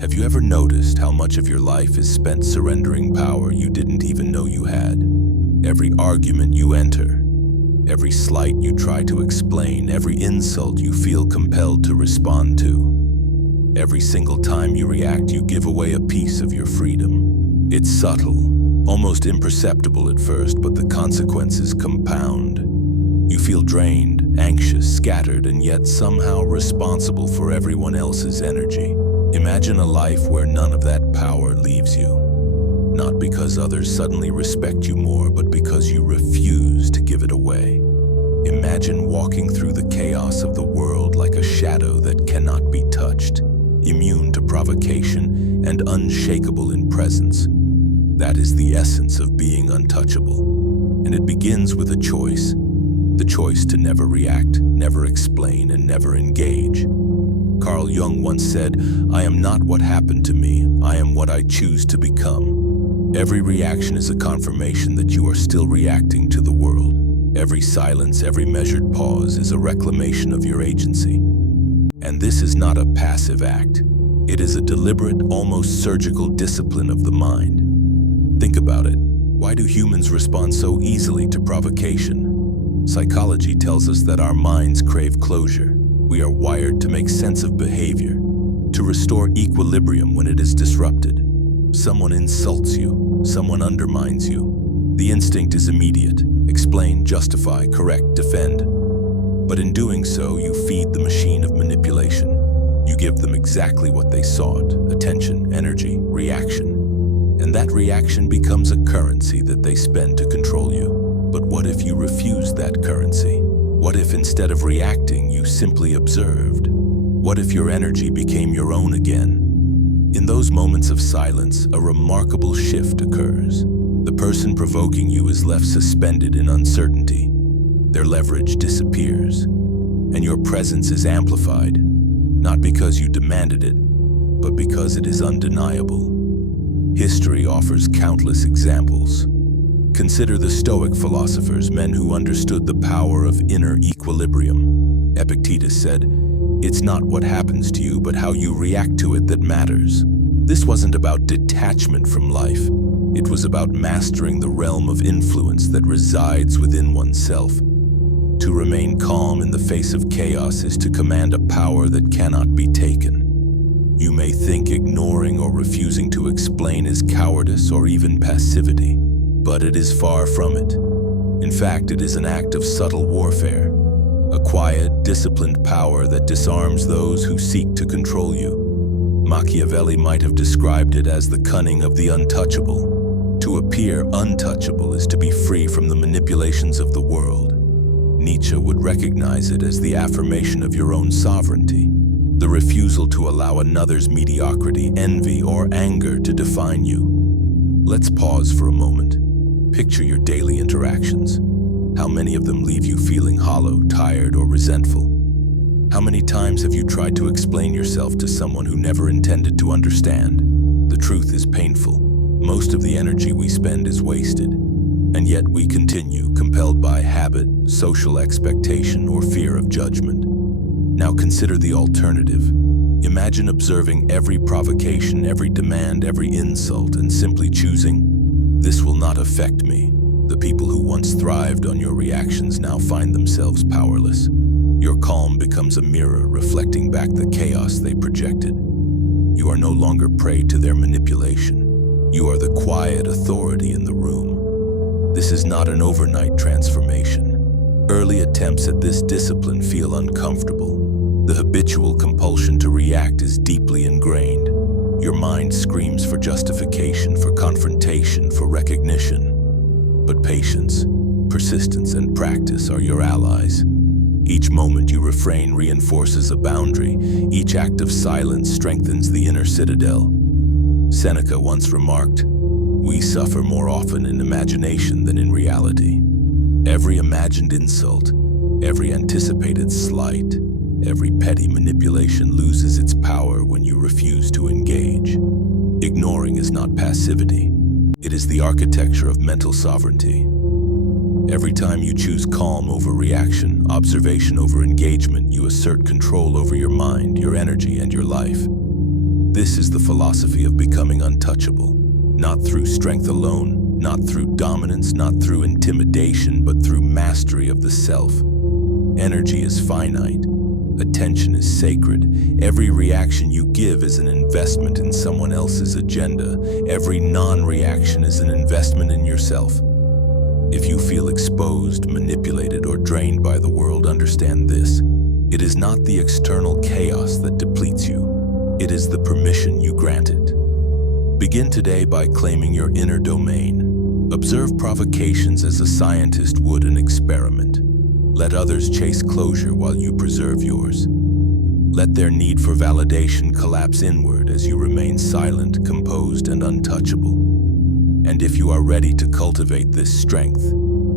Have you ever noticed how much of your life is spent surrendering power you didn't even know you had? Every argument you enter, every slight you try to explain, every insult you feel compelled to respond to. Every single time you react, you give away a piece of your freedom. It's subtle, almost imperceptible at first, but the consequences compound. You feel drained, anxious, scattered, and yet somehow responsible for everyone else's energy. Imagine a life where none of that power leaves you. Not because others suddenly respect you more, but because you refuse to give it away. Imagine walking through the chaos of the world like a shadow that cannot be touched, immune to provocation and unshakable in presence. That is the essence of being untouchable. And it begins with a choice. The choice to never react, never explain, and never engage. Carl Jung once said, "I am not what happened to me, I am what I choose to become." Every reaction is a confirmation that you are still reacting to the world. Every silence, every measured pause is a reclamation of your agency. And this is not a passive act. It is a deliberate, almost surgical discipline of the mind. Think about it. Why do humans respond so easily to provocation? Psychology tells us that our minds crave closure. We are wired to make sense of behavior, to restore equilibrium when it is disrupted. Someone insults you, someone undermines you. The instinct is immediate. Explain, justify, correct, defend. But in doing so, you feed the machine of manipulation. You give them exactly what they sought: attention, energy, reaction. And that reaction becomes a currency that they spend to control you. But what if you refuse that currency? What if instead of reacting, you simply observed? What if your energy became your own again? In those moments of silence, a remarkable shift occurs. The person provoking you is left suspended in uncertainty. Their leverage disappears, and your presence is amplified, not because you demanded it, but because it is undeniable. History offers countless examples. Consider the Stoic philosophers, men who understood the power of inner equilibrium. Epictetus said, "It's not what happens to you, but how you react to it that matters." This wasn't about detachment from life. It was about mastering the realm of influence that resides within oneself. To remain calm in the face of chaos is to command a power that cannot be taken. You may think ignoring or refusing to explain is cowardice or even passivity. But it is far from it. In fact, it is an act of subtle warfare, a quiet, disciplined power that disarms those who seek to control you. Machiavelli might have described it as the cunning of the untouchable. To appear untouchable is to be free from the manipulations of the world. Nietzsche would recognize it as the affirmation of your own sovereignty, the refusal to allow another's mediocrity, envy, or anger to define you. Let's pause for a moment. Picture your daily interactions. How many of them leave you feeling hollow, tired, or resentful? How many times have you tried to explain yourself to someone who never intended to understand? The truth is painful. Most of the energy we spend is wasted, and yet we continue, compelled by habit, social expectation, or fear of judgment. Now consider the alternative. Imagine observing every provocation, every demand, every insult, and simply choosing, "This will not affect me." The people who once thrived on your reactions now find themselves powerless. Your calm becomes a mirror reflecting back the chaos they projected. You are no longer prey to their manipulation. You are the quiet authority in the room. This is not an overnight transformation. Early attempts at this discipline feel uncomfortable. The habitual compulsion to react is deeply ingrained. Your mind screams for justification, for confrontation, for recognition. But patience, persistence, and practice are your allies. Each moment you refrain reinforces a boundary. Each act of silence strengthens the inner citadel. Seneca once remarked, "We suffer more often in imagination than in reality." Every imagined insult, every anticipated slight, every petty manipulation loses its power when you refuse to engage. Ignoring is not passivity. It is the architecture of mental sovereignty. Every time you choose calm over reaction, observation over engagement, you assert control over your mind, your energy, and your life. This is the philosophy of becoming untouchable, not through strength alone, not through dominance, not through intimidation, but through mastery of the self. Energy is finite. Attention is sacred. Every reaction you give is an investment in someone else's agenda. Every non-reaction is an investment in yourself. If you feel exposed, manipulated, or drained by the world, understand this. It is not the external chaos that depletes you. It is the permission you grant it. Begin today by claiming your inner domain. Observe provocations as a scientist would an experiment. Let others chase closure while you preserve yours. Let their need for validation collapse inward as you remain silent, composed, and untouchable. And if you are ready to cultivate this strength,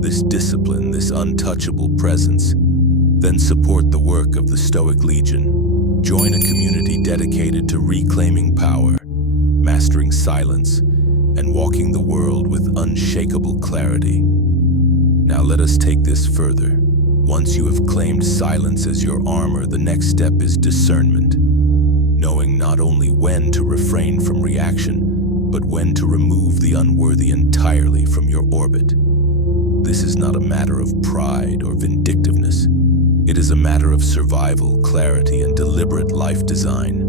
this discipline, this untouchable presence, then support the work of the Stoic Legion. Join a community dedicated to reclaiming power, mastering silence, and walking the world with unshakable clarity. Now let us take this further. Once you have claimed silence as your armor, the next step is discernment, knowing not only when to refrain from reaction, but when to remove the unworthy entirely from your orbit. This is not a matter of pride or vindictiveness. It is a matter of survival, clarity, and deliberate life design.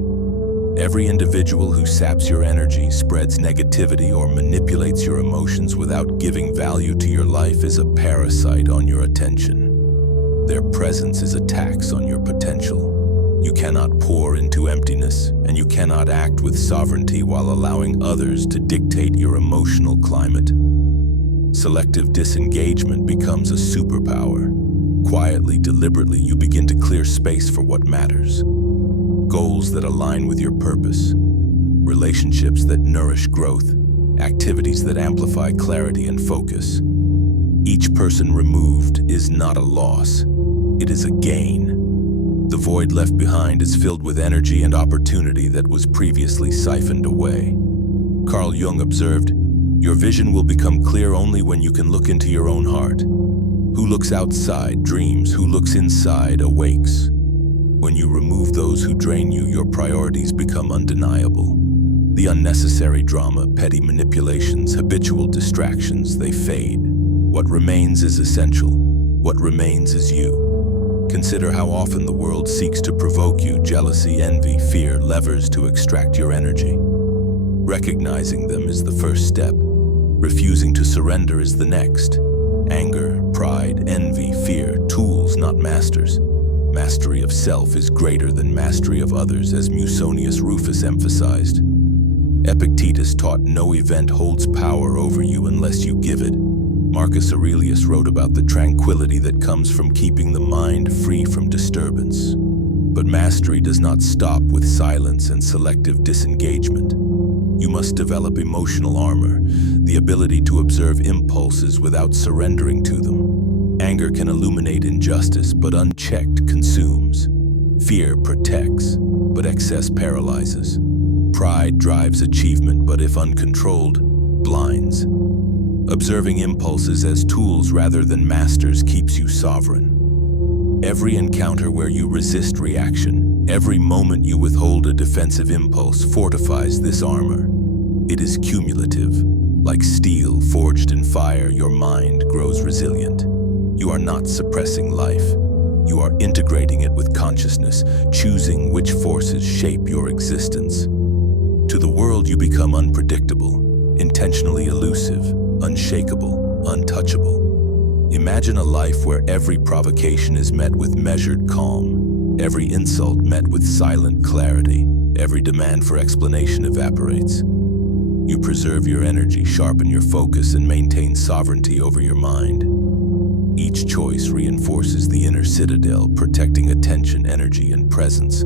Every individual who saps your energy, spreads negativity, or manipulates your emotions without giving value to your life is a parasite on your attention. Their presence is a tax on your potential. You cannot pour into emptiness, and you cannot act with sovereignty while allowing others to dictate your emotional climate. Selective disengagement becomes a superpower. Quietly, deliberately, you begin to clear space for what matters. Goals that align with your purpose, relationships that nourish growth, activities that amplify clarity and focus. Each person removed is not a loss, it is a gain. The void left behind is filled with energy and opportunity that was previously siphoned away. Carl Jung observed, "Your vision will become clear only when you can look into your own heart. Who looks outside dreams, who looks inside awakes." When you remove those who drain you, your priorities become undeniable. The unnecessary drama, petty manipulations, habitual distractions, they fade. What remains is essential. What remains is you. Consider how often the world seeks to provoke you: jealousy, envy, fear, levers to extract your energy. Recognizing them is the first step. Refusing to surrender is the next. Anger, pride, envy, fear, tools, not masters. Mastery of self is greater than mastery of others, as Musonius Rufus emphasized. Epictetus taught no event holds power over you unless you give it. Marcus Aurelius wrote about the tranquility that comes from keeping the mind free from disturbance. But mastery does not stop with silence and selective disengagement. You must develop emotional armor, the ability to observe impulses without surrendering to them. Anger can illuminate injustice, but unchecked consumes. Fear protects, but excess paralyzes. Pride drives achievement, but if uncontrolled, blinds. Observing impulses as tools rather than masters keeps you sovereign. Every encounter where you resist reaction, every moment you withhold a defensive impulse fortifies this armor. It is cumulative. Like steel forged in fire, your mind grows resilient. You are not suppressing life. You are integrating it with consciousness, choosing which forces shape your existence. To the world, you become unpredictable, intentionally elusive, unshakable, untouchable. Imagine a life where every provocation is met with measured calm, every insult met with silent clarity, every demand for explanation evaporates. You preserve your energy, sharpen your focus, and maintain sovereignty over your mind. Each choice reinforces the inner citadel, protecting attention, energy, and presence.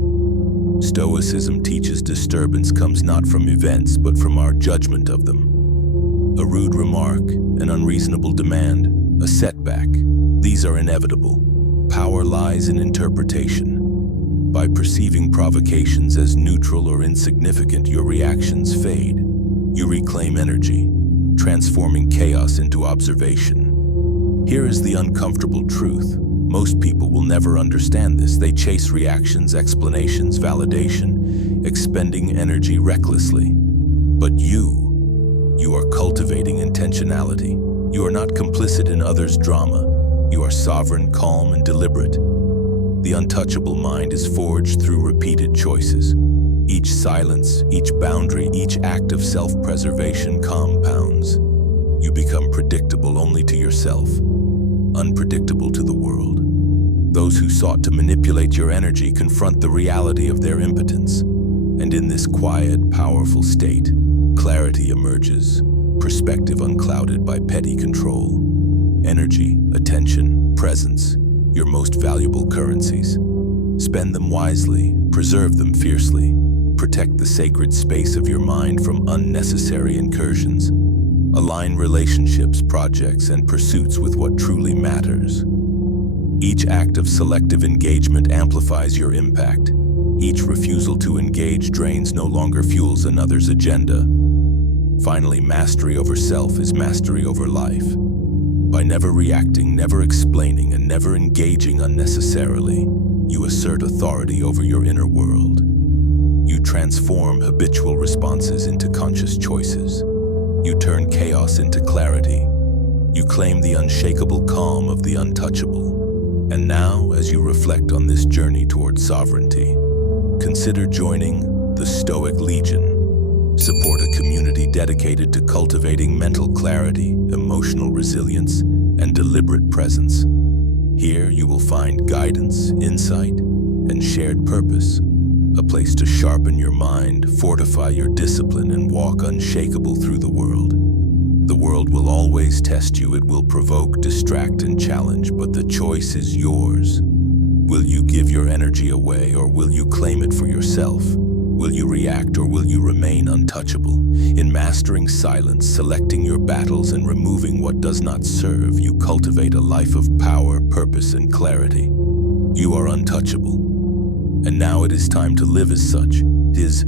Stoicism teaches disturbance comes not from events, but from our judgment of them. A rude remark, an unreasonable demand, a setback, these are inevitable. Power lies in interpretation. By perceiving provocations as neutral or insignificant, your reactions fade. You reclaim energy, transforming chaos into observation. Here is the uncomfortable truth. Most people will never understand this. They chase reactions, explanations, validation, expending energy recklessly. But you are cultivating intentionality. You are not complicit in others' drama. You are sovereign, calm, and deliberate. The untouchable mind is forged through repeated choices. Each silence, each boundary, each act of self-preservation compounds. You become predictable only to yourself, unpredictable to the world. Those who sought to manipulate your energy confront the reality of their impotence. And in this quiet, powerful state, clarity emerges, perspective unclouded by petty control. Energy, attention, presence, your most valuable currencies. Spend them wisely, preserve them fiercely. Protect the sacred space of your mind from unnecessary incursions. Align relationships, projects, and pursuits with what truly matters. Each act of selective engagement amplifies your impact. Each refusal to engage drains no longer fuels another's agenda. Finally, mastery over self is mastery over life. By never reacting, never explaining, and never engaging unnecessarily, you assert authority over your inner world. You transform habitual responses into conscious choices. You turn chaos into clarity. You claim the unshakable calm of the untouchable. And now, as you reflect on this journey toward sovereignty, consider joining the Stoic Legion. Support a community dedicated to cultivating mental clarity, emotional resilience, and deliberate presence. Here you will find guidance, insight, and shared purpose. A place to sharpen your mind, fortify your discipline, and walk unshakable through the world. The world will always test you. It will provoke, distract, and challenge, but the choice is yours. Will you give your energy away, or will you claim it for yourself? Will you react, or will you remain untouchable? In mastering silence, selecting your battles, and removing what does not serve, you cultivate a life of power, purpose, and clarity. You are untouchable. And now it is time to live as such. It is